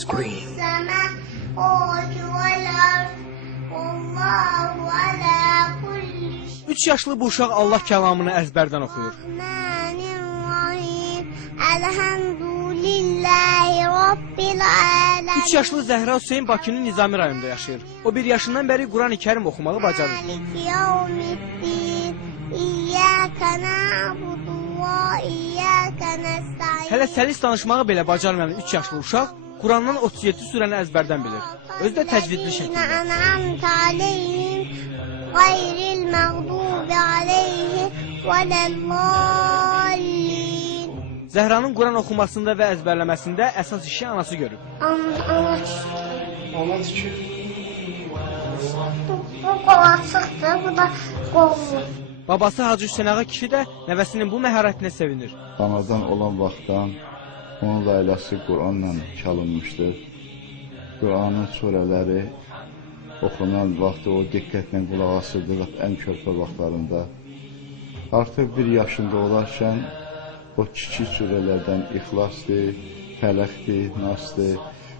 Scream. 3 yaşlı bu uşaq Allah kəlamını əzbərdən oxuyur. 3 yaşlı Zəhra Hüseyin Bakının Nizami rayonunda yaşayır. O 1 yaşından bəri Quran-ı Kərim oxumağı bacarır. Hələ səlis danışmağı belə bacarmayan 3 yaşlı uşaq Qurandan 37 surəni əzbərdən bilir. Özü də təcvidli şəkildə. Zəhranın Quran oxumasında və əzbərləməsində əsas işi anası görüb. Ana ki, bu qolacıqdır, bu da qollu. Babası Hacı Hüseyin Ağa kişi də nəvəsinin bu məharətinə sevinir. Anadan olan vaxtdan onun ailəsi Quranla çalınmışdır. Quranın surələri oxunan vaxtı o diqqətlə qulaq asırdı ən körpə vaxtlarında. Artıq 1 yaşında olarkən o kiçik surələrdən İxlasdır, Fələqdir, Nasdır,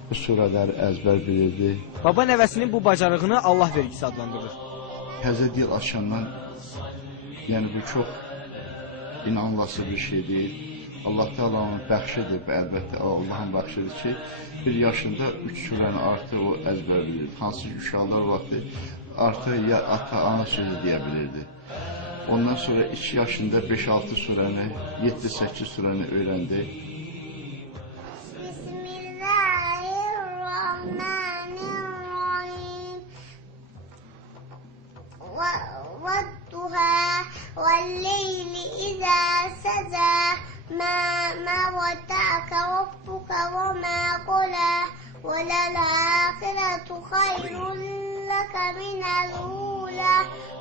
bu surələri əzbər bilirdi. Baba nəvəsinin bu bacarığını Allah vergisi adlandırır. Təzə dil açandan, yəni bu çox inanılası bir şey deyil. Allah Teala'nın bəxşidir, əlbəttə Allahın bəxşidir ki, 1 yaşında 3 surəni artıq o əzbər bilirdi. Hansı ki, uşaqlar vaxtı artıq ya ata-ana sözü deyə bilirdi. Ondan sonra 2 yaşında 5-6 surəni, 7-8 surəni öyrəndi. Bismillahirrahmanirrahim. Vadduha velleyli izâ sezâ ma vadda'aka rabbuka ve ma qala ve lel âhiretu hayrun leke minel ûlâ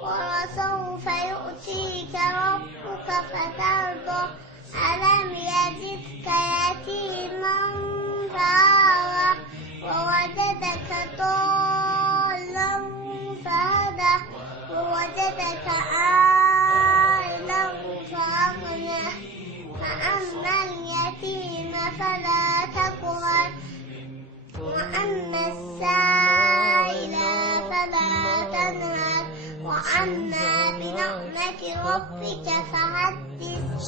وَسَوْفَ يُؤْتِيكَ رَبُّكَ فَتَرْضَىٰ أَلَمْ يَجِدْكَ يَتِيمًا فَآوَىٰ وَوَجَدَكَ ضَالًّا فَهَدَىٰ وَوَجَدَكَ عَائِلًا فَأَغْنَىٰ فَأَمَّا الْيَتِيمَ فَلَا تَقْهَرْ وَأَمَّا السَّائِلَ فَلَا تَنْهَرْ وَأَمَّا بِنِعْمَةِ رَبِّكَ فَحَدِّثْ